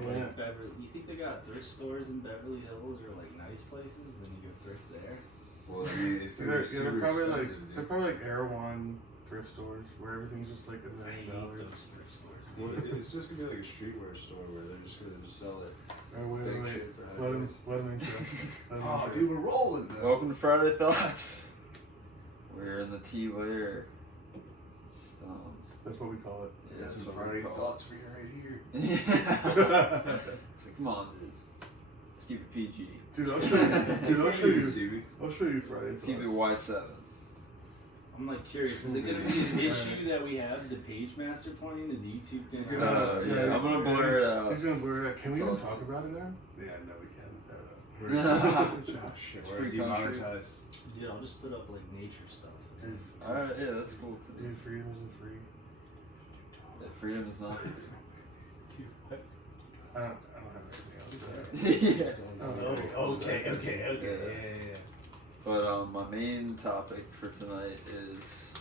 Yeah. Like Beverly, you think they got thrift stores in Beverly Hills or like nice places? Then you go thrift there. Well, I mean, it's gonna be super they're probably like Air One thrift stores where everything's just like $1 I hate million. those thrift stores. Well, it's just gonna be like a streetwear store where they're just gonna sell it. Wait. Shit for Let him $100. intro. Oh, dude, we're rolling though. Welcome to Friday Thoughts. We're in the T lair. That's what we call it. Yeah, Some that's what Friday we call thoughts for you right here. it. Yeah. It's like, come on, dude. Let's keep it PG. Dude, I'll show you. Dude, I'll show you. CB. I'll show you Friday. Let's keep it Y7. I'm like curious, is it going to be an issue that we have the page master playing? Is YouTube going He's to gonna- Yeah, I'm gonna blur it out. He's gonna blur it out. Can we That's even all. talk about it now? Yeah, no, we can. It's We're free demonetized. Dude, I'll just put up like nature stuff. Dude, Alright, yeah, that's cool too. dude, freedom isn't free. Yeah, freedom is not. I don't have anything else. Yeah. Oh, Okay. Yeah. But my main topic for tonight is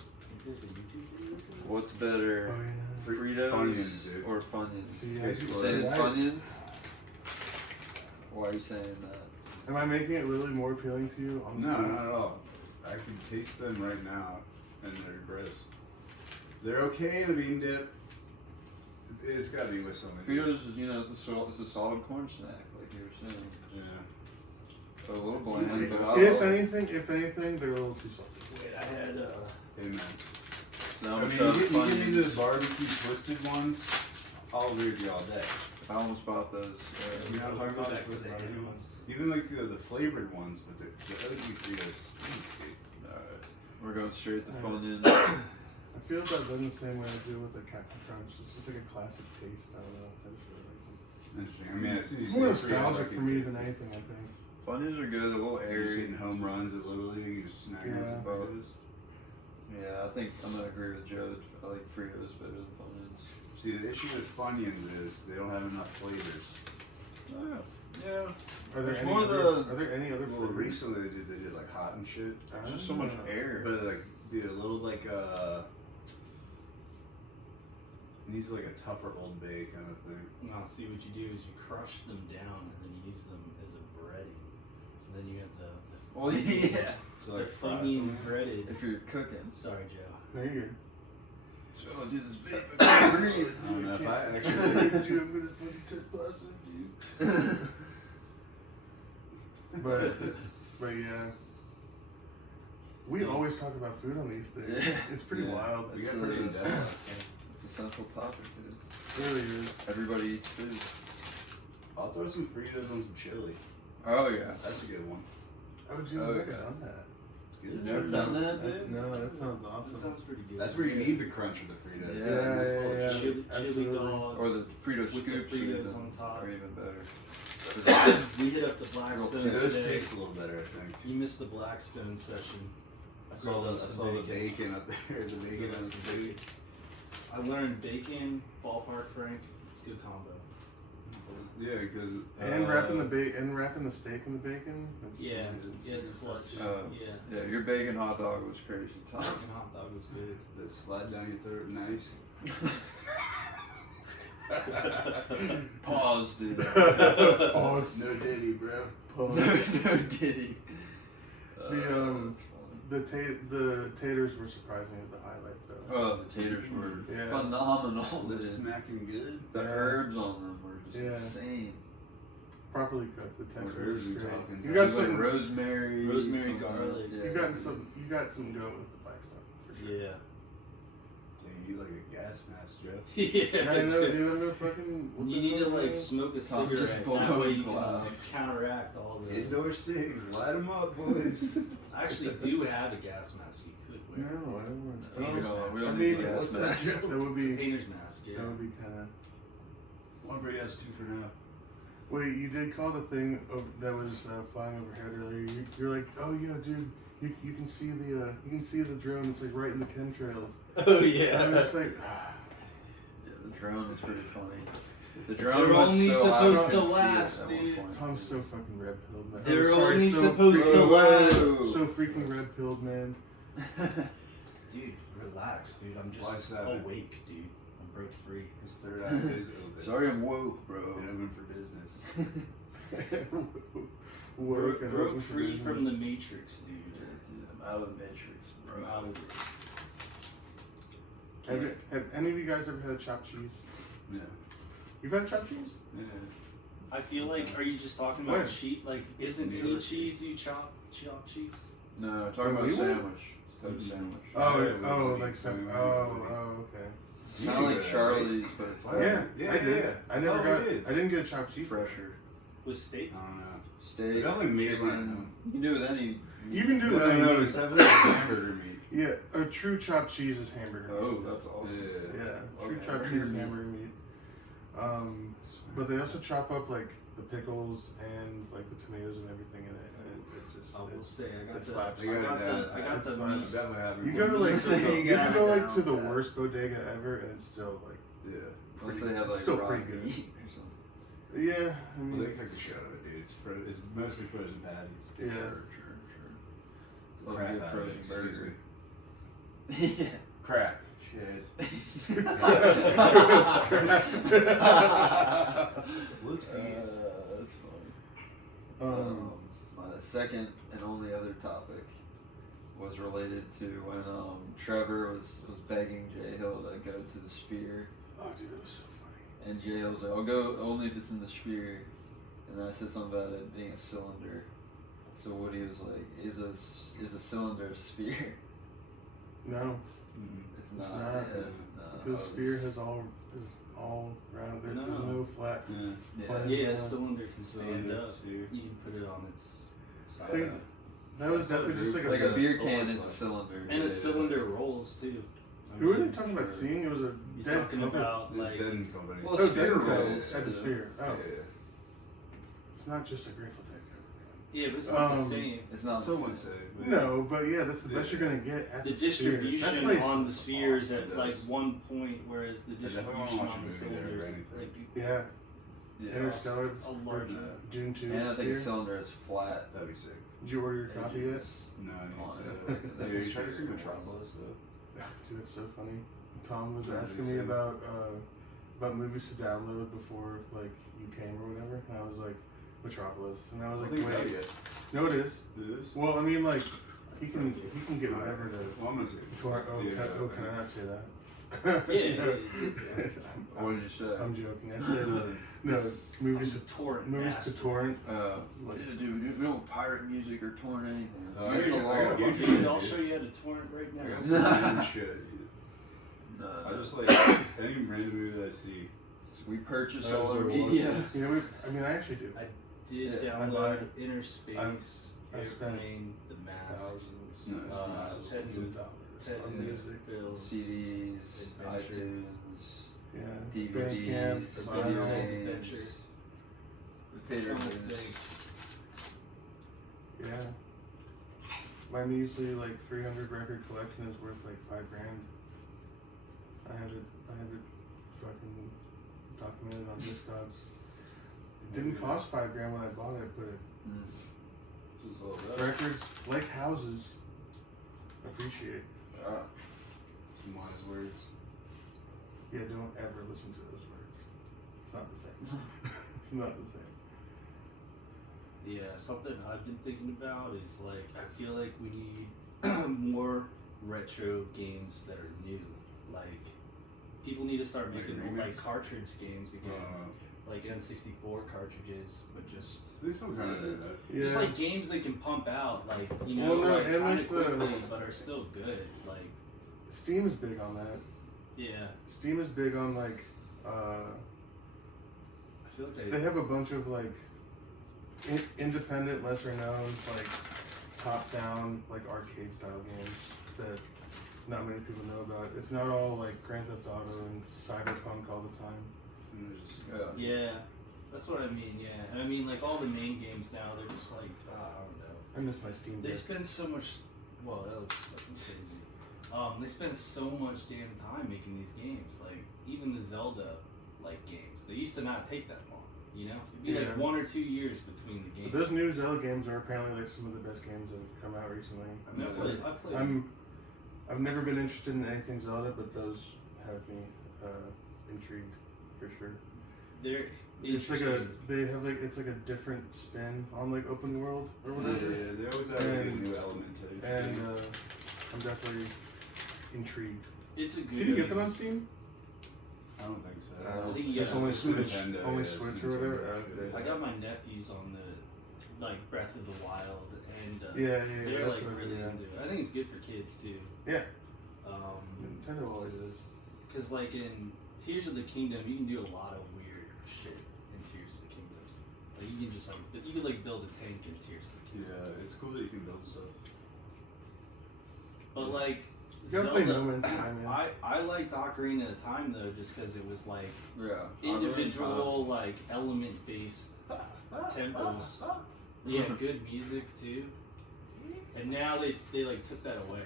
There's a YouTube video for that? what's better, Oh, yeah. Fritos Funyuns, dude. or Funyuns? See, You're I Basically, see saying it's that. Funyuns? Why are you saying that? Am I making it really more appealing to you? No, not at all. I can taste them right now, and they're gross. They're okay in a bean dip. It's gotta be with something. Fritos is, it's a solid corn snack, like you were saying. Yeah. A little bland, but If anything, they're a little too salty. Wait, I had Amen. So now I I'm mean, trying you to give me Funyuns. the barbecue twisted ones, I'll agree with you all day. I almost bought those. You know what I'm talking about? Back to the Asian ones. Even like the flavored ones, but the OG Fritos stink, dude. Alright, we're going straight to Funyuns. I feel about done the same way I do with the Captain Crunch. It's just like a classic taste. I don't know. I just really like them. Interesting. I mean, as soon as It's you more say Frito, nostalgic I for can me taste than it. anything, I think. Funyuns are good, a little You're just airy. hitting home runs at Little League, you just snack on Yeah. some Fritos. Yeah, I think I'm gonna agree with Joe. I like Fritos better than Funyuns. See, the issue with Funyuns is they don't have enough flavors. Oh, yeah. Are there There's any more other? the- Are there any other Well, flavors? recently they did like hot and shit. There's just so much air. But like, dude, a little like needs like a tougher Old Bay kind of thing. No, see what you do is you crush them down and then you use them as a breading. So then you have the Well, yeah. So the like fries. Funyun breaded. If you're cooking. Sorry, Joe. No, you're good. So I'll do this video. I can't breathe. I don't know if I Dude, actually. I'm gonna fucking test positive, dude. But yeah. We always talk about food on these things. Yeah. It's pretty Yeah. wild. We It's got pretty in depth last time. It's a central topic, dude. It really is. Everybody eats food. I'll throw some Fritos on some chili. Oh yeah. That's a good one. Oh, dude, Oh, I've never yeah. done that. It's You've good. never done that, dude? No, that sounds That awesome. sounds pretty good. That's where you need the crunch of the Fritos. Yeah. Yeah. Chili Absolutely. dog. Or the Frito With the scoops Fritos even on top. are even better. We hit up the Blackstone See, those today. taste a little better, I think. You missed the Blackstone session. I saw Grilled the, up I some saw the bacon up there, the bacon Grilled and up some some bacon. I learned bacon, ballpark Frank. It's a good combo. Yeah, because And wrapping the steak in the bacon. That's Yeah, it's clutch. Yeah. Yeah, your bacon hot dog was crazy. Tom. Bacon hot dog was good. that slide down your throat, nice. Pause, dude. Pause. No ditty, bro. Pause. No diddy. The, That's The taters were surprisingly the highlight though. funny. Oh, the taters were Yeah. phenomenal. Lip dude. smacking good. The herbs on them were just Yeah. insane. Properly cooked. The What texture was herbs are we great. talking? You got It was like some. rosemary, Rosemary, something. garlic. Yeah. You got some. You got some going with the Blackstone for sure. Yeah. Damn, you like a gas mask, Joe. Yeah. I know, dude. I'm gonna fucking. what You the need to fuck, like man? smoke a Tom's just cigarette. blowing That way you can clouds. counteract all the. Indoor cigs, light them up, boys. I actually do have a gas mask you could wear. No, I don't want It's to. a painter's Oh, we mask. don't I need mean, gas what's that? masks. That would It's a be. painter's mask, yeah. That would be kind of. One for yes, two for now. Wait, you did call the thing that was flying overhead earlier. You're like, oh yeah, dude. You can see the drone. It's like right in the chemtrails. Oh And yeah. I'm just like, Yeah, the drone is pretty funny. The They're drone was only so supposed I to couldn't see it last, at one dude. point. Tom's so fucking red pilled, man. They're I'm sorry, only so supposed to freaking- last. So freaking red pilled, man. Dude, relax, dude. I'm Why just seven? awake, dude. I'm broke free. His third eye is open. Sorry, I'm woke, bro. And open for business. Work and Broke open for free from the business. Matrix, dude. Dude, I'm out of the Matrix, bro. I'm out of it. Have any of you guys ever had chopped cheese? Yeah. You've had chopped cheese? Yeah. I feel like, are you just talking about When? cheese? Like, isn't New any York cheese you chop cheese? No, talking about we went? sandwich. Toad sandwich. Oh, Yeah, we oh, would like eat some. food, Oh, okay. You Kind of do like that, right? Charlie's, but it's What? Yeah, Yeah, I did. yeah. I never Oh, got. we did. I didn't get a chopped cheese. fresher. With steak? I don't know. Steak, We definitely made it right chicken. now. You can do with any. You can do No, it. no, it's definitely hamburger meat. Yeah, a true chopped cheese is hamburger. Oh, meat. that's awesome. Yeah. Yeah, true Okay. chopped cheese is hamburger meat. But they also chop up like the pickles and like the tomatoes and everything in it. And it just. I will say, I got It the, slaps. I got It the slaps. meat. That would happen. You go to like You you got can go it like to the down pat. worst bodega ever, and it's still like Yeah. Unless they have like Still raw pretty good. meat or something. yeah. I Well, mean, they cook the shit out of it, dude. It's mostly frozen patties. yeah. Sure. It's a Crap good patties, frozen excuse burger. me. Yeah. Crap. Cheers. Whoopsies. That's funny. Um, My second and only other topic was related to when Trevor was begging Jay Hill to go to the Sphere, oh, dude, that was so funny. and Jay Hill's like, "I'll go only if it's in the Sphere," and I said something about it being a cylinder. So Woody was like, "Is a cylinder a sphere?" No, It's It's not. not. Yeah, the no, sphere it's- is all round. There's No. no flat. Yeah. Yeah. Yeah, a cylinder can stand Cylinder, up. sphere. You can put it on its side. Think- That was That's what definitely just it like is. a. Like a beer solar can is a plug. cylinder. And a Yeah. cylinder rolls too. I Who are they mean, talking about sure. seeing? It was a You're dead talking cover. about It's like dead and company. Well, Oh, sphere dead rolls at the too. sphere. Oh, Yeah. it's not just a Grateful Dead cover. yeah, but it's not the Um, same. It's not. Some would say. but- No, but yeah, that's the best Yeah. you're gonna get at The the Sphere. That distribution place on the is spheres awesome, at it like does. one point, whereas the I definitely distribution wanna watch on a the movie there or cylinders, anything. like Yeah, Yeah. Interstellar, a large. June 2. And I think a Sphere. cylinder is flat. That'd be sick. Did you order your copy yet? No, I Oh, need yeah. to. Yeah, you tried to see Metropolis though. Dude, that's so funny. Tom was Yeah, asking me same. about movies to download before like you came or whatever, and I was like Metropolis, and I was I like, think it's out wait, yet. no, it is. It is? Well, I mean, like he can get whatever to. Well, I'm gonna say it. Torrent. Oh, Yeah, can I not say that? Yeah. What did you say? I'm joking. I said no movies I'm a torrent movies master. to torrent. Yeah, dude, we don't pirate music or torrent anything. It's Oh, against the I law. got Here, a bunch dude, of I'll shit. show you how to torrent right I got now. some random shit. No, I just like any random movie that I see. we purchase That all was our where it was. media. You know, I mean, I actually do. Did Yeah, I download buy- Inner Space, I've spent Airplane, The Mask, Thousands, No, thousands Ted- of dollars Ted on and music. Bills, CDs, Adventure. iTunes, Yeah, DVDs, Bandcamp, Adventure. vinyl. Adventure. We paid our Trying to dues. think. Yeah. My measly like 300 record collection is worth like $5,000. I had it fucking documented on Discogs. It didn't cost $5,000 when I bought it, but Just a little bit. records like houses appreciate. Some wise words. Yeah, don't ever listen to those words. It's not the same. It's not the same. Yeah, something I've been thinking about is like I feel like we need more retro games that are new. Like people need to start Like making remakes? like cartridge games again, like N64 cartridges, but just They still kind of do that. Yeah. just like games they can pump out, like you know, Well, no, like and kind like of the- quickly, but are still good. Like Steam is big on that. yeah, Steam is big on like I feel like they have a bunch of like independent, lesser known, like top down, like arcade style games that not many people know about. It's not all like Grand Theft Auto and Cyberpunk all the time. And they're just, yeah, that's what I mean. Yeah, and I mean like all the main games now, they're just like I don't know. I miss my Steam They Deck. spend so much. Well, that was fucking crazy. They spend so much damn time making these games. Like even the Zelda like games, they used to not take that long. You know, it'd be Yeah. like 1 or 2 years between the But games. those new Zelda games are apparently like some of the best games that have come out recently. I mean, I played. I've never been interested in anything Zelda, but those have me intrigued for sure. They're It's like interesting. it's like a different spin on like open world or Yeah, whatever. they always have a new element to it. And I'm definitely intrigued. It's a good. Did you get them on Steam? I don't think so. I think you it's got only It's Switch, Nintendo, only yeah, it's Switch or whatever. Nintendo. Okay. I got my nephews on the like Breath of the Wild, and Yeah, they're that's like what- really yeah. into it. I think it's good for kids too. Yeah. Um, Nintendo always is. Because like in Tears of the Kingdom, you can do a lot of weird shit in Tears of the Kingdom. Like you can just like, but you can like build a tank in Tears of the Kingdom. Yeah, it's cool that you can build stuff. But like You gotta play Zelda, No Man's Sky, man. I liked Ocarina of Time though, just because it was like Yeah. individual like element based temples. Yeah, good music too. And now they like took that away.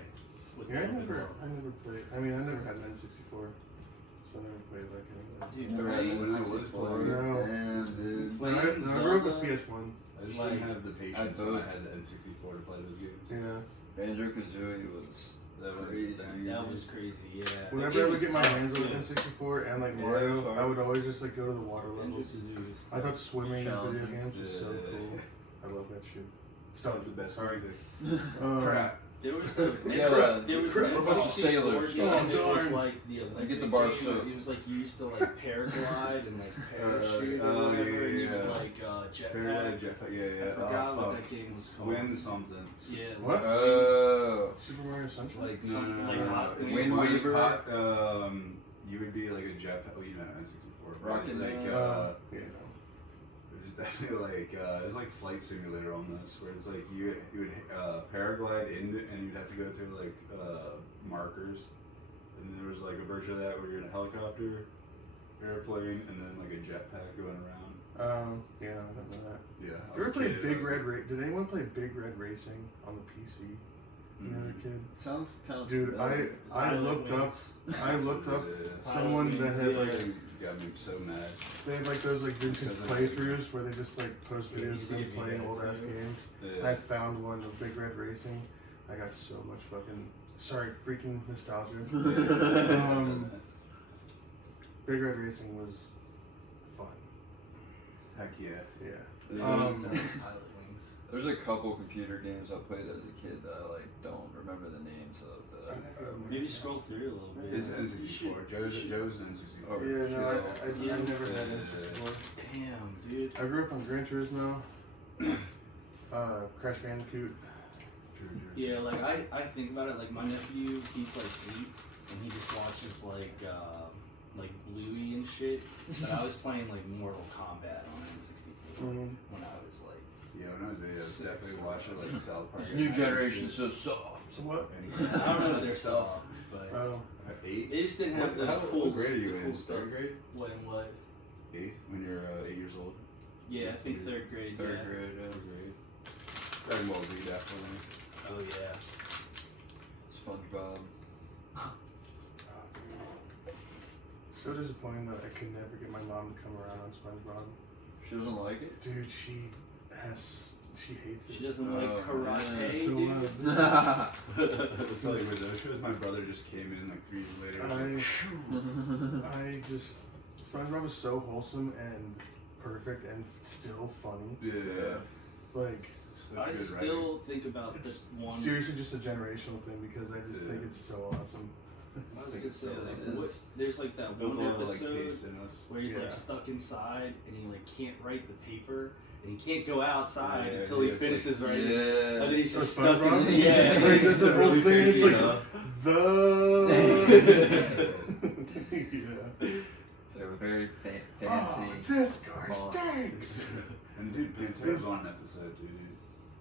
With Yeah, I Open never World. played. I mean, I never had an N64, so I never played like any of that. Dude, Right, when I was 64, playing, No. damn, dude. No, I Playing grew up with Zelda. PS1. I just Like, didn't have the patience I when I both. had the N64 to play those games. Yeah. Banjo Kazooie was That was crazy. banging. That was crazy. Yeah. That Whenever game I would was get my tough, hands on too. the N64 and like Yeah, Mario, it was hard. I would always just like go to the water levels. Banjo-Kazooie was I thought swimming in video Challenging. games was so Yeah. cool. I love that shit. That Stuff. was the best Sorry. music. Crap. There was the Yeah, there was crap, an we're a bunch of N64 sailors. game Oh, that was darn. like the Olympic get the bar game. soap. It was like you used to like paraglide and like parachute or oh, whatever, yeah, and you yeah. would like Paraglide, jetpack. jetpack, yeah. I forgot what fuck. that game was called. Win something. Yeah. What? Oh. Super Mario Sunshine? Like No, something no, like no, no. Hot It's Wings. like Weaver. hot, you would be like a jetpack. Oh, you know N64. but Rocket it's like, Man. Yeah, no. There's definitely like it's like flight simulator almost, where it's like you would paraglide in and you'd have to go through like markers, and there was like a version of that where you're in a helicopter, airplane, and then like a jetpack going around. Yeah, I don't know that. Yeah. You ever played Big Red Racing? Did anyone play Big Red Racing on the PC when you were a kid? Sounds kind of Dude, familiar. I looked up someone that had like got me so mad. they had like those like vintage Because of- playthroughs where they just like post Yeah, videos you of them see playing that old ass too. games. And I found one of Big Red Racing. I got so much freaking nostalgia. Big Red Racing was fun. Heck yeah. Yeah. There's, Pilot Wings. there's a couple computer games I played as a kid that I like don't remember the names of. That I remember. Maybe scroll through a little bit. It's Yeah. N64. Joe's N64. Oh, Yeah, no, I Yeah. never had Yeah. N64. Damn, dude. I grew up on Gran Turismo, Crash Bandicoot. Yeah, like I think about it, like my nephew, he's like 8, and he just watches like Bluey and shit. But I was playing like Mortal Kombat on N64 Mhm. when I was like, Yeah, when I was 8, I was Six. definitely watching like South Park. This new generation's so soft. So what? I don't know if they're soft, but Oh, 8? they just didn't have the How cool, what grade are you the in? cool stuff. 3rd grade? What? 8th? When you're 8 years old? Yeah, I think 3rd grade. Third yeah. grade. 3rd grade. Dragon Ball Z definitely. Oh yeah. SpongeBob. so disappointing that I could never get my mom to come around on SpongeBob. She doesn't like it. Dude, she hates it. She doesn't like Oh, karate, So, dude. It's like with those shows, my brother just came in like 3 years later. I just SpongeBob is so wholesome and perfect and still funny. Yeah. Like So I good still think about it's this one. seriously just a generational thing because I just think Yeah. it's so awesome. I was think gonna it's say, so like, awesome. what, there's like that Built one a little like episode taste in us. where he's Yeah. like stuck inside and he like can't write the paper and he can't go outside Yeah, until he it's finishes like- writing. And then he's Oh, just stuck in SpongeBob? the yeah. Like, this is whole Really thing. It's fancy, like huh? yeah. It's a very fancy. Oh, this guy font. stinks. And dude, Pantera's on an episode, dude.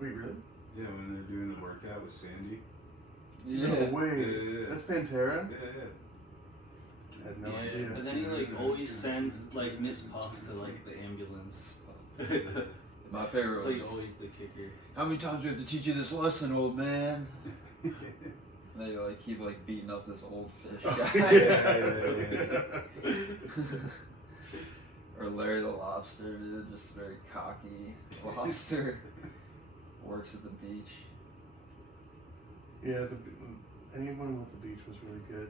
Wait, really? Yeah, when they're doing the workout with Sandy. Yeah. No way. Yeah. That's Pantera. Yeah. I had no Yeah, idea. but then he like always sends like Miss Puff to like the ambulance. My favorite It's was, like always the kicker. how many times do we have to teach you this lesson, old man? And they like keep like beating up this old fish guy. Yeah. Or Larry the Lobster, dude, just very cocky lobster. Works at the beach. Yeah, anyone with the beach was really good.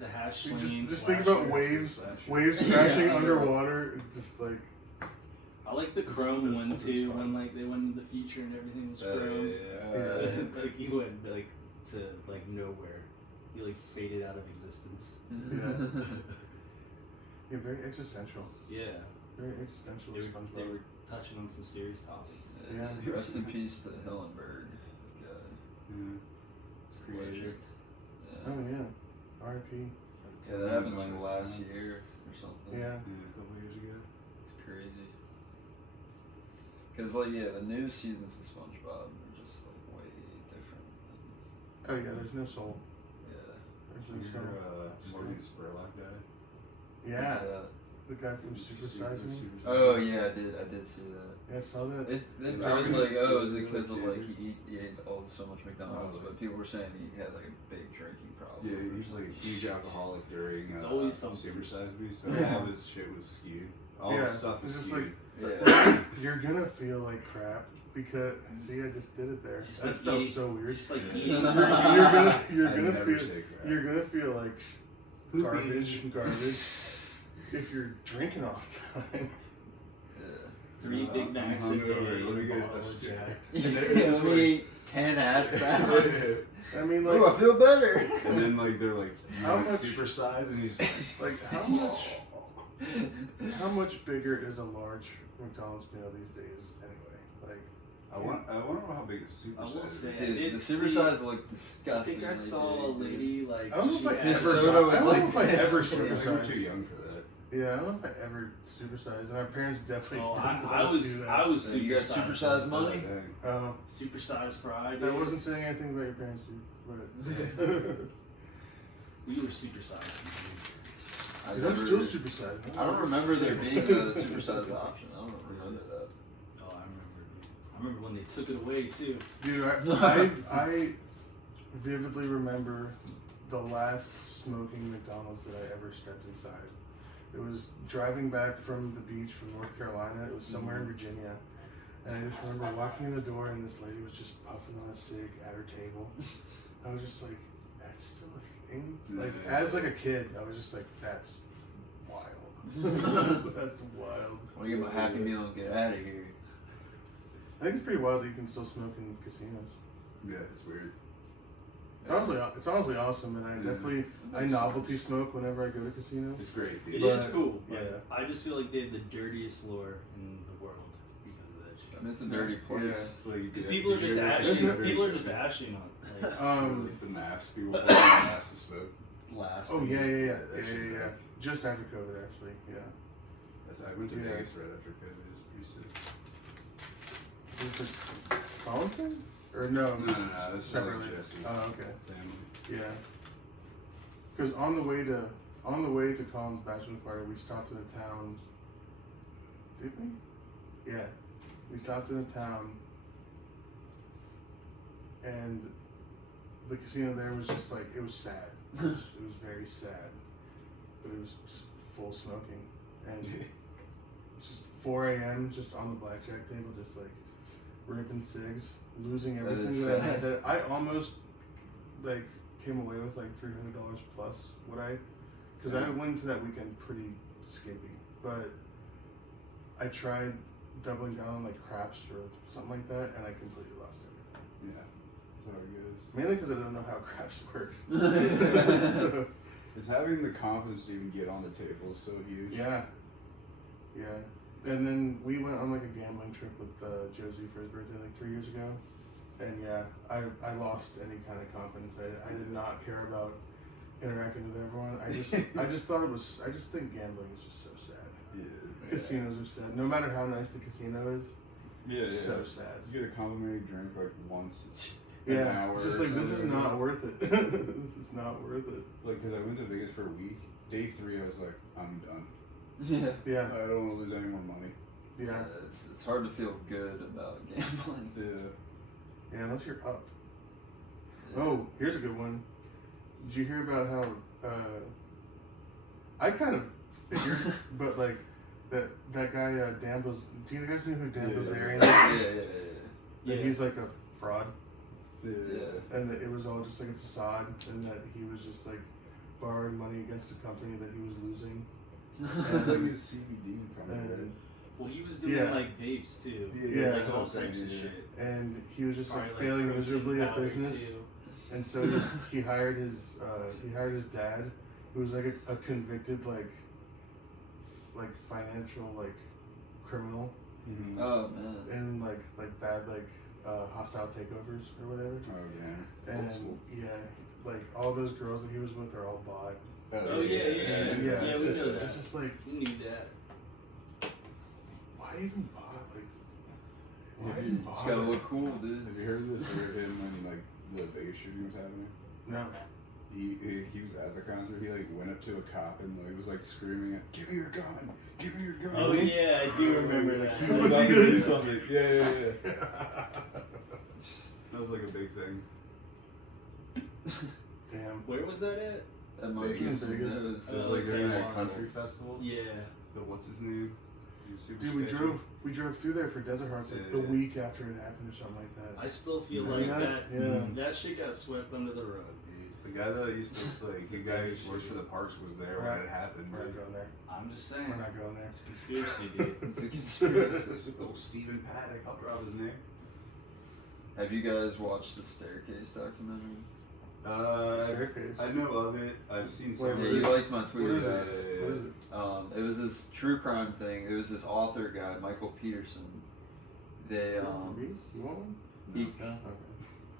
The hash Just slinging. think about waves crashing underwater. It's just like. I like the chrome one too, when like they went into the future and everything was chrome. Yeah. Like you went like to like nowhere. You like faded out of existence. Yeah. Yeah, very existential. Yeah. Very existential. They SpongeBob. were touching on some serious topics. Yeah. Rest in peace to Hillenberg. Legend. Yeah. Oh yeah. R.I.P. Yeah, that happened like last year or something. Yeah. A couple years ago. It's crazy. Cause like the new seasons of SpongeBob are just like way different. Oh yeah. There's no soul. Yeah. There's no Remember soul. Morgan Spurlock guy? Yeah. The guy from Super Size Me. Oh yeah, I did see that. Yeah, I saw that. I was like, oh, is it because of like he ate so much McDonald's? But people were saying he had like a big drinking problem. Yeah, he was like a huge alcoholic during It's always something. Super Size Me, so Yeah. all his shit was skewed. All Yeah, the stuff is it's just skewed. Yeah. You're gonna feel like crap because see, I just did it there. Just That like felt eating- so weird. Just like You're eating. gonna never feel say crap. you're gonna feel like Poopy. garbage if you're drinking all the time. Yeah. 3 Big Macs a I'm day. hungover. Let me and a get bottle a of sip. Jack. And then Yeah, it's we like- eat 10 half pounds. I mean, Oh, I like, feel better. And then like they're like, you How want much- super size, and he's like how much bigger is a large McDonald's meal these days anyway? Like, I want to know how big a super I will size say- is. Dude, did the super see- size look I disgusting. think I saw a lady like. I don't know she if I had- ever soda got, was I don't like know if I ever this. I think we're supersized. too young for that. Yeah, I don't know if I ever supersized, and our parents definitely Oh, didn't I let us was do that. I was So you got super supersized money? Dang. Super size fry. I Dude. wasn't saying anything about your parents, dude, but We were super sized. I dude, I'm still supersized. I don't remember there being a supersized option. I don't remember that. Oh, I remember. I remember when they took it away too. Dude, I vividly remember the last smoking McDonald's that I ever stepped inside. It was driving back from the beach from North Carolina. It was somewhere in Virginia. And I just remember walking in the door and this lady was just puffing on a cig at her table. I was just like, that's still a thing? Like, as like a kid, I was just like, that's wild. That's wild. I want to get my Happy Meal and get out of here. I think it's pretty wild that you can still smoke in casinos. Yeah, it's weird. It's honestly awesome, and I definitely I novelty smoke whenever I go to casinos. It's great. It Dude. is cool. yeah. But I just feel like they have the dirtiest floor in the world because of that shit. I mean, it's a dirty place. Yeah. Like, Because did- people are did just you ever ashing. consider- People are just ashing on like like the mask. People put on masks to smoke. last. Oh yeah. that shit's Yeah. bad. Just after COVID, actually. Yeah. I went to Yeah. Vegas right after COVID. It was pretty sick. Is it Collinson? Or no? No. This is like Separately. Jesse's Oh, okay. family. Yeah. Because on the way to Colin's bachelor party, we stopped in a town. Did we? Yeah. We stopped in a town, and the casino there was just like, it was sad. It was very sad, but it was just full smoking, and just 4 a.m. just on the blackjack table, just like ripping cigs, losing That everything is that I sad. had. That I almost like came away with like $300 plus. What I, because I went into that weekend pretty skimpy, but I tried doubling down on like craps or something like that, and I completely lost everything. Yeah. That's how it goes. Mainly because I don't know how craps works. So, It's having the confidence to even get on the table is so huge. yeah. And then we went on like a gambling trip with Josie for his birthday like 3 years ago, and yeah, I lost any kind of confidence. I did not care about interacting with everyone. I just thought it was. I just think gambling is just so sad. Yeah. Casinos are sad. No matter how nice the casino is, Yeah. so sad. You get a complimentary drink like once. Yeah, an hour it's just or like this is something. not worth it. This is not worth it. Like, cause I went to Vegas for a week. Day 3, I was like, I'm done. Yeah. Yeah, I don't want to lose any more money. yeah, It's hard to feel good about gambling. Yeah. yeah. Unless you're up. Oh, here's a good one. Did you hear about how I kind of figured, but like that guy Dan Bilzerian. Do you guys know who Dan Yeah. Bilzerian is? Yeah. That he's like a fraud. Yeah. and that it was all just like a facade, and that he was just like borrowing money against a company that he was losing. It's like his CBD kind of. And Well, he was doing Yeah. like vapes too. Yeah, like that's all what I'm types of saying, shit. and he was just Probably, like failing protein miserably at powder, business. too. And so he hired his dad, who was like a convicted like financial like criminal Mm-hmm. Oh man. in like bad like hostile takeovers or whatever. Oh yeah. And Old school. yeah, like all those girls that he was with are all bought. Oh, yeah. And, Yeah, it's we just, know that. it's just like, You knew that. why even bother? Like, why It's even gotta bother? look cool, dude. Have you heard of this? Heard him when like the Vegas shooting was happening? No. He was at the concert. He like went up to a cop and like was like screaming, "Give me your gun! Give me your gun!" Oh yeah, I do remember Like, that. he was about to do something. Yeah. That was like a big thing. Damn. Where was that at? At Monkeys. Vegas. That was- It was Oh, like during okay. that country festival. Yeah. But what's his name? He's super Dude, sketchy. we drove through there for Desert Hearts like the Yeah. week after it happened or something like that. I still feel Yeah. like Yeah, that. yeah. That shit got swept under the rug, dude. The guy that used to like, the guy who works for the parks was there when it happened. We're not Dude. going there. I'm just saying. We're not going there. It's a conspiracy, dude. It's a conspiracy. Little Stephen Paddock, I'll drop his name. Have you guys watched the Staircase documentary? Staircase. I know of it. I've seen Wait, some. what Yeah, is you it? liked my tweet What is about it? it. What is it? It was this true crime thing. It was this author guy, Michael Peterson. They You want one? he No? Okay.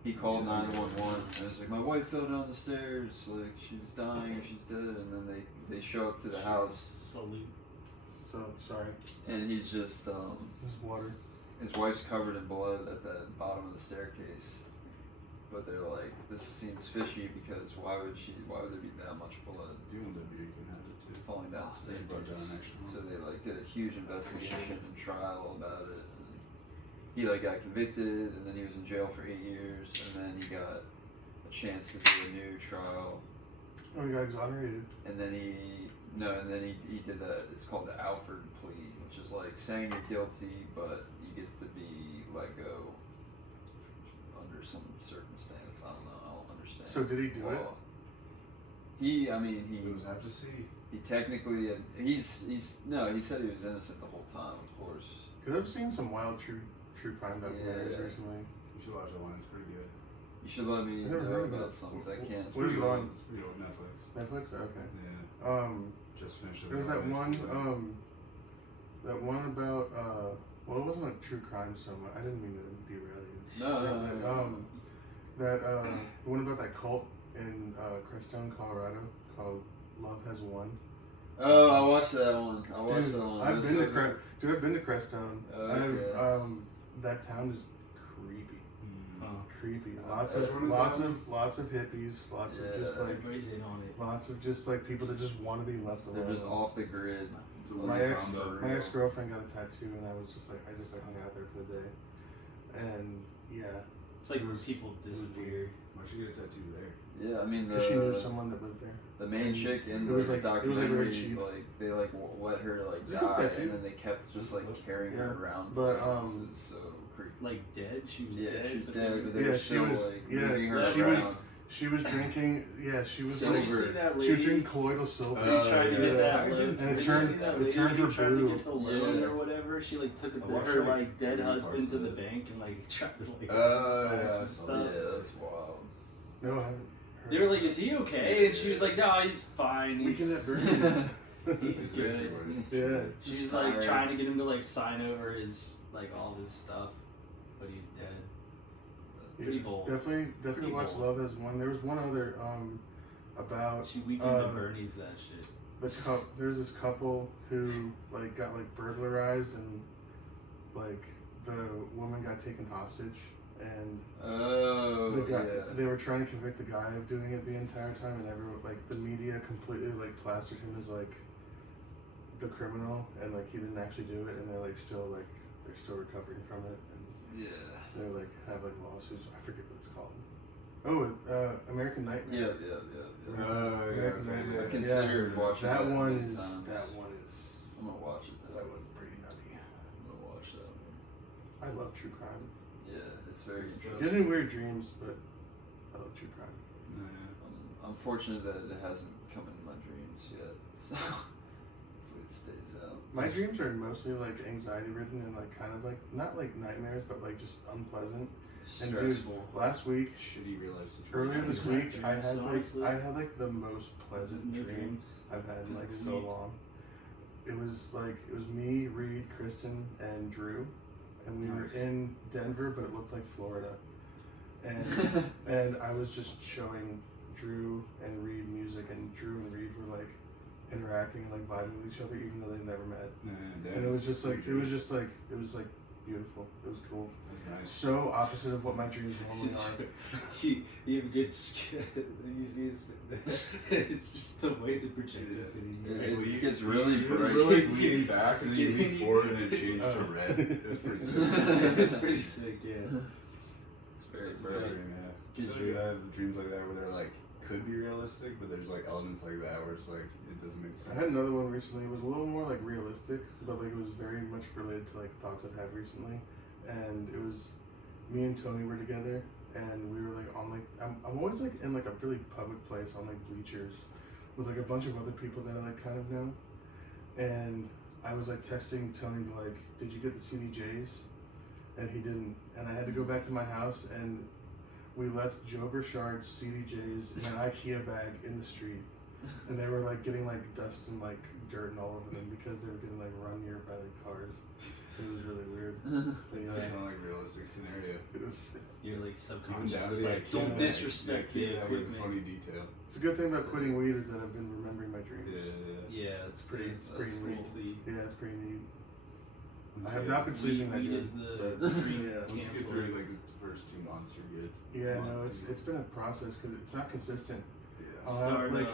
he called 911 and was like, my wife fell down the stairs, like she's dying or she's dead, and then they show up to the house Salute. So, sorry. and he's just This is water. his wife's covered in blood at the bottom of the staircase. But they're like, this seems fishy because why would there be that much blood You and W can have it too. falling down the They brought down stairs? an extra one. So they like did a huge investigation and trial about it. And he like got convicted, and then he was in jail for 8 years, and then he got a chance to do a new trial, Oh, he got exonerated. and then he did that. It's called the Alford plea, which is like saying you're guilty, but you get to be let go under some circumstance. I don't know. I don't understand. So did he do it? He We'll have to see. he technically he said he was innocent the whole time, of course. Because I've seen some wild true crime documentaries Yeah. recently. You should watch that one. It's pretty good. You should let me I've never know heard of about it. some 'cause I can't. What is it on? It's pretty old Netflix. Netflix? Okay. Yeah. There Just finished it. was that one about, well, it wasn't like true crime so much. I didn't mean to derail you. No. The one about that cult in Crestone, Colorado, called Love Has Won. Oh, I watched that one. I've been to I've been to Crestone. Okay. That town is creepy. Huh. Creepy. That's one of the- Lots of hippies. Lots of just like Everybody's in on it. lots of just like people that just want to be left alone. They're just off the grid. It's a My little ex combo. my ex girlfriend got a tattoo and I was just like I just like hung out there for the day. And yeah, It's like It when was- people it was disappear. Why'd you get a tattoo there? Yeah, I mean because she knew someone that lived there. the main chick in It the was like- it was, like, documentary, very cheap. like they like let her like It was a good die, tattoo. and then they kept just like carrying her Yeah. around. But, places. It's so creepy. Like dead? She was Yeah, dead. she was but dead, then- but they Yeah, were she still was- like yeah, moving her she was- around. She was drinking. Yeah, she was So like you see that she lady? was drinking colloidal silver. They tried to yeah. get that I loan. didn't- and it Did turned- you see that it lady turned who her tried blue. to get the loan Yeah. or whatever? She like took I watched, her like, like dead 3 husband to parts the of it. bank and like tried to like Oh, sign yeah, some I saw stuff. Yeah, that's wild. No, I haven't. heard They were of like, it. "Is he okay?" And she was like, "No, he's fine. Weekend He's, at Bernie's. he's It's good." basically what it is. Yeah. She's like Tired. trying to get him to like sign over his like all his stuff, but he's dead. Pretty bold. Definitely Pretty watch bold. Love Has Won. There was one other about She weekend at Bernie's that shit. there's this couple who like got like burglarized and like the woman got taken hostage and Oh, the guy yeah. they were trying to convict the guy of doing it the entire time and everyone like the media completely like plastered him as like the criminal and like he didn't actually do it and they're still recovering from it and Yeah. they like have like lawsuits. I forget what it's called. Oh, American Yeah, Nightmare. yeah. Oh, yeah. American okay, Nightmare. I've considered watching that that one many is times. that one is I'm gonna watch it. that one's pretty nutty. I'm gonna watch that one. I love true crime. Yeah, it's very interesting. Getting weird dreams, but I love true crime. I'm fortunate that it hasn't come into my dreams yet, so hopefully it stays out. My dreams are mostly like anxiety ridden and like kind of like not like nightmares, but like just unpleasant. And dude, Stressful. last week, Shitty real life situation. earlier this Exact week, I dreams, had honestly. like the most pleasant No dream dreams. I've had in like This is so neat. long. It was me, Reed, Kristen, and Drew, and we were Nice. in Denver, but it looked like Florida. And and I was just showing Drew and Reed music, and Drew and Reed were like interacting and like vibing with each other, even though they never met. And it was just like beautiful. It was cool. That's nice. So opposite of what my dreams normally are. You have a good you see it's just the way the projector's sitting Yeah, here. it gets really You were bright. really leaning back and then you leaned forward and it changed to red. It was pretty sick. It's pretty sick, yeah. It's very It's a bright. bad dream, yeah. I Good feel like dream. I have dreams like that where they're like could be realistic, but there's like elements like that where it's like it doesn't make sense. I had another one recently. It was a little more like realistic, but like it was very much related to like thoughts I've had recently. And it was me and Tony were together, and we were like on like I'm always like in like a really public place on like bleachers with like a bunch of other people that I like kind of know. And I was like texting Tony like, "Did you get the CDJs?" And he didn't. And I had to go back to my house, and we left Joe Burchard's CDJs in an IKEA bag in the street. And they were like getting like dust and like dirt and all over them because they were getting like run near by like cars. It was really weird. But yeah, That's not like a realistic scenario. it was. You're like Even subconscious. down to It's the like, IKEA don't bag. disrespect Yeah, the IKEA bag is a equipment. funny detail. It's a good thing about quitting weed is that I've been remembering my dreams. Yeah, it's pretty pretty cool. neat. Yeah, it's pretty neat. I have Yeah. not been sleeping that Weed good. is the but dream yeah, Once you get cancel. through like the first 2 months, you're good. yeah, Month, no, two. it's been a process because it's not consistent. Yeah. I'll Start, like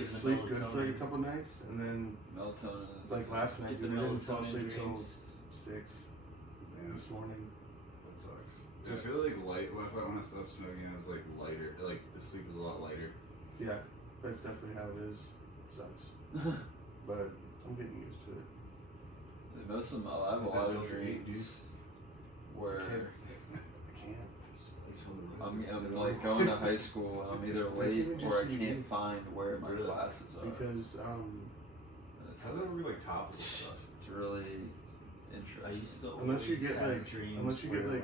taking the sleep good for like a melatonin. couple nights, and then Melatonin is like last night, Get the dude, I didn't fall melatonin asleep till dreams. 6 Man, this morning. that sucks. I feel like light. When I stopped smoking, it was like lighter. Like the sleep was a lot lighter. Yeah, that's definitely how it is. It sucks, but I'm getting used to it. Most of my, I have a Is that lot of built to eat, dreams where I can't. I'm like going to high school and I'm either late even or I just can't eat. find where my Really? classes are. Because And it's, How do we like top of this stuff? it's really I used interesting. to Unless you always get, have like- dreams unless you get, where,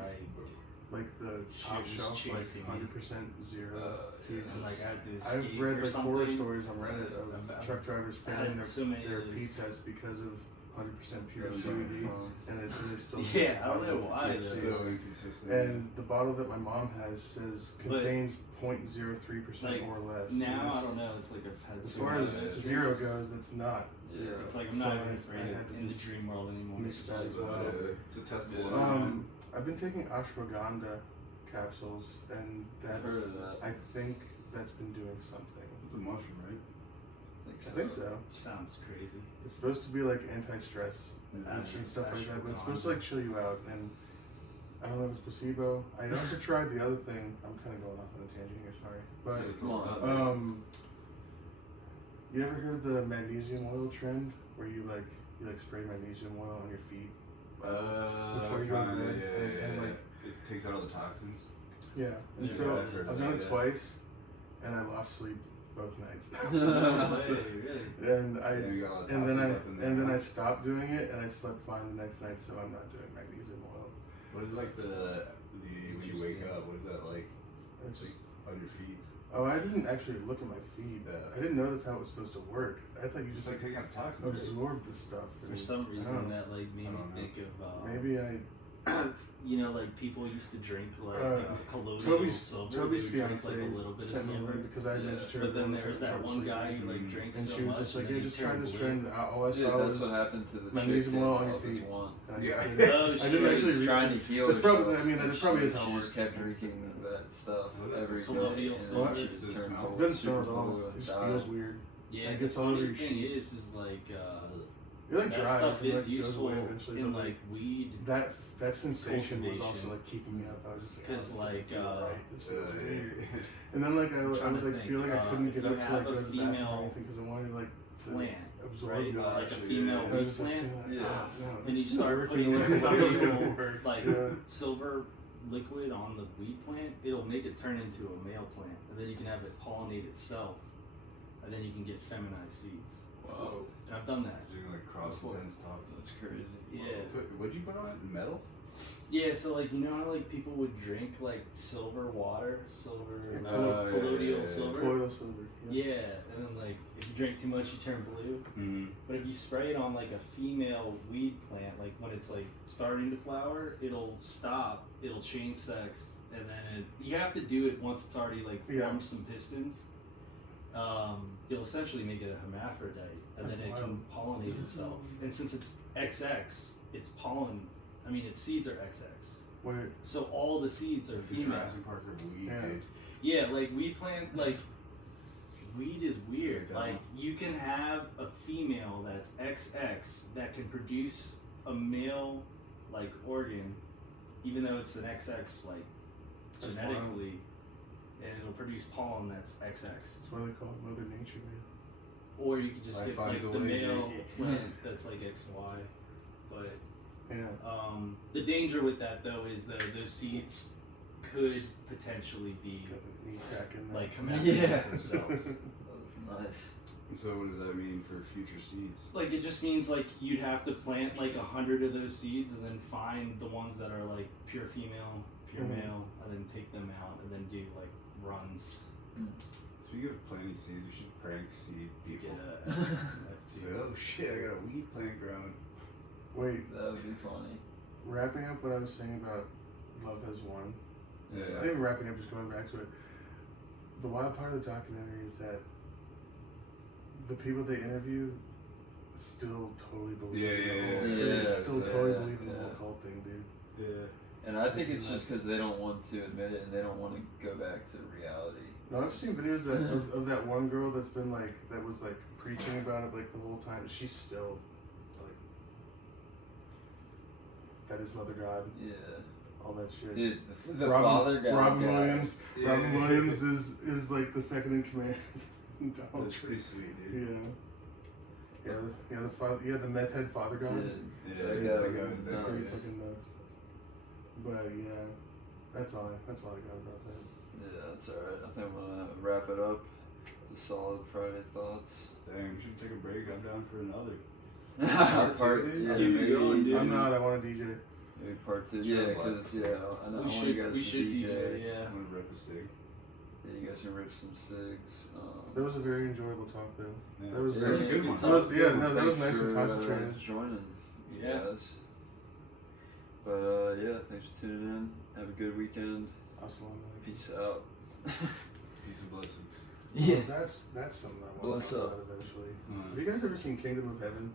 like the top Shit was shelf, like chasing me. 100% zero. Yeah. and like I had to I've escape read or like something. horror stories on Reddit About- of truck drivers I failing had so many their of P those. test because of 100% pure Really CBD, fun. and it still Yeah, I don't know positive why, for though. THC. So inconsistent. And the bottle that my mom has says But- contains 0.03% like, or less. Now And I that's- don't know. It's like I've had As so far many as of those zero dreams. goes, that's not. Yeah. It's like I'm So not I even afraid had to in the just dream world anymore. mix It's that just as well. To test the Yeah. limit. I've been taking ashwagandha capsules, and I've that's. heard of that. I think that's been doing something. It's a mushroom, right? I think so. sounds crazy. It's supposed to be like anti-stress That's- and stuff like that, but it's ashwagandha. supposed to like chill you out. And I don't know if it's placebo. I also tried the other thing. I'm kind of going off on a tangent here. Sorry, but So it's Come all on. about you ever heard of the magnesium oil trend, where you spray magnesium oil on your feet? Before you go to kinda, bed, yeah, and, yeah. like It takes out all the toxins. yeah. And Yeah, so I've heard I've of done that, it yeah. twice, and I lost sleep both nights. No So- way, really? and I Yeah, you got all the and then toxins up in there. and then I stopped doing it, and I slept fine the next night. So I'm not doing magnesium oil. What is like the when you wake up? What is that like? It's just On your feet? oh, I didn't actually look at my feet. Yeah. I didn't know that's how it was supposed to work. I thought you It's just like taking out the toxins. right? absorb the stuff. For and- some I reason, don't know. that like made I me don't know. think of Maybe I you know, like people used to drink like colloidal Toby's silver. Toby's they would drink fiance like a little bit of sent me a silver. link because I Yeah. mentioned her. But then that there was that trouble one guy sleeping. who like drank And so she was much, just like, and yeah, then just he try turned this blue. trend. All I Yeah, saw that's was what happened to the magnesium chick oil in on your Love Is feet. One. and I Yeah. just did it. Oh, I shit. didn't actually She was read trying it. to heal That's probably- herself, I mean, and that probably she, is how it she works. just kept drinking that stuff What is every it? Colloidal day, and silver? then she Does just it turned smell? It doesn't super smell at all. blue It and just died. feels weird. Yeah, It the gets all over funny your thing sheets. is like It like that dries stuff and is like goes useful away eventually. in But like weed that sensation was also cultivation. like keeping me up. I was just like, oh, because this like doesn't feel right. This feels weird. Yeah. And then like I I'm would trying to like feel think, like I couldn't if get you up to have like go a to the bathroom or female anything because I wanted like to plant, absorb right? the Like a actually, female yeah. I was weed just like, plant. saying, like, Yeah. oh, no, And you this is start working putting the way like I thought it was little, gonna work. like Yeah. silver liquid on the weed plant, it'll make it turn into a male plant, and then you can have it pollinate itself, and then you can get feminized seeds. Wow. And I've done that. Doing like cross Before. intense top. That's crazy. Yeah. What'd you put on it? Metal? Yeah, so like, you know how like people would drink like silver water, silver, Oh, colloidal yeah. silver? Colloidal silver. Yeah, and then like if you drink too much, you turn blue. Mm-hmm. But if you spray it on like a female weed plant, like when it's like starting to flower, it'll stop, it'll change sex, and then you have to do it once it's already like formed some pistons. You'll essentially make it a hermaphrodite, and then it can pollinate itself. And since it's XX, its pollen, I mean its seeds are XX. Wait. So all the seeds are The female. Jurassic Park of weed. Yeah. Dude. Yeah, like weed plant, like weed is weird. Yeah. Like you can have a female that's XX that can produce a male like organ, even though it's an XX like That's genetically, and it'll produce pollen that's XX. That's why they call it Mother Nature, man. Or you could just Life get like finds a the way. male plant that's like XY. But Yeah. the danger with that though is that those seeds could potentially be Got the knee crack in there. like hermaphrodites Yeah. themselves. That was nice. So what does that mean for future seeds? Like it just means like you'd have to plant like 100 of those seeds and then find the ones that are like pure female, pure Mhm. male, and then take them out and then do like runs Speaking of planting seeds, we should prank seed to get people. a So, F2. oh shit, I got a weed plant growing. Wait, That would be funny. wrapping up what I was saying about Love Has Won. Yeah. Not even wrapping up, just going back to it. The wild part of the documentary is that the people they interview still totally believe in the whole Yeah, still yeah, totally believe in the yeah. whole cult thing, dude. Yeah. And I think This it's is just because they don't want to admit it and they don't want to go back to reality. No, I've seen videos that of that one girl that's been like that was like preaching about it like the whole time. She's still like that is Mother God, Yeah. all that shit. Dude, the Robin, father guy. Robin Williams. Yeah. Robin Williams is like the second in command. Donald That's pretty sweet, dude. Yeah. Yeah, the father. Yeah, the meth head father god. Dude, Yeah, that yeah, guy that was guy was nuts. Pretty fucking nuts. But yeah, that's all I got about that. Yeah, that's alright. I think I'm gonna wrap it up. It's a solid Friday thoughts. Dang, we should take a break. I'm down for another. Part, two, yeah, keep it maybe, going, dude. I'm not. I want to DJ. maybe part two. Sure, Yeah, bless because us. I know I want you guys We to should DJ. yeah. I'm gonna rip a cig. Yeah, you guys can rip some cigs. That was a very enjoyable talk, though. Yeah. That was That very was a good one. That was, yeah, no, that was Thanks nice and for, concentrated. joining you Yeah. guys. But yeah, thanks for tuning in. Have a good weekend. Awesome. Peace out. Peace and blessings. Well, that's something I want Bless to talk up. about eventually. Uh, Have you guys ever seen Kingdom of Heaven?